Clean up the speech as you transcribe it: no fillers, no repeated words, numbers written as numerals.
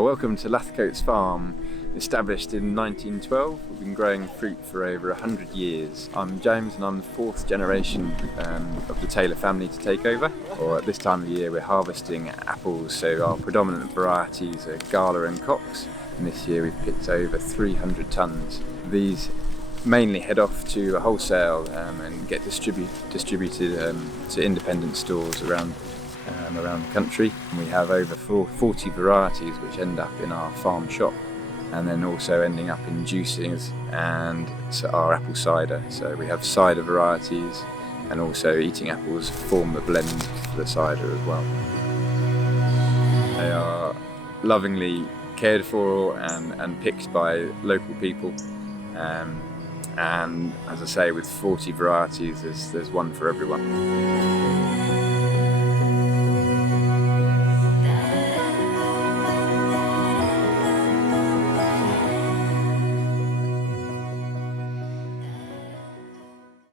Welcome to Lathcoates farm. Established in 1912, we've been growing fruit for over 100 years. I'm James and I'm the fourth generation of the Taylor family to take over. Or at this time of the year we're harvesting apples, so our predominant varieties are Gala and Cox, and this year we've picked over 300 tonnes. These mainly head off to a wholesale and get distributed to independent stores around the country. And we have over 40 varieties which end up in our farm shop, and then also ending up in juicings and our apple cider. So we have cider varieties, and also eating apples form the blend for the cider as well. They are lovingly cared for and picked by local people, and as I say, with 40 varieties there's one for everyone.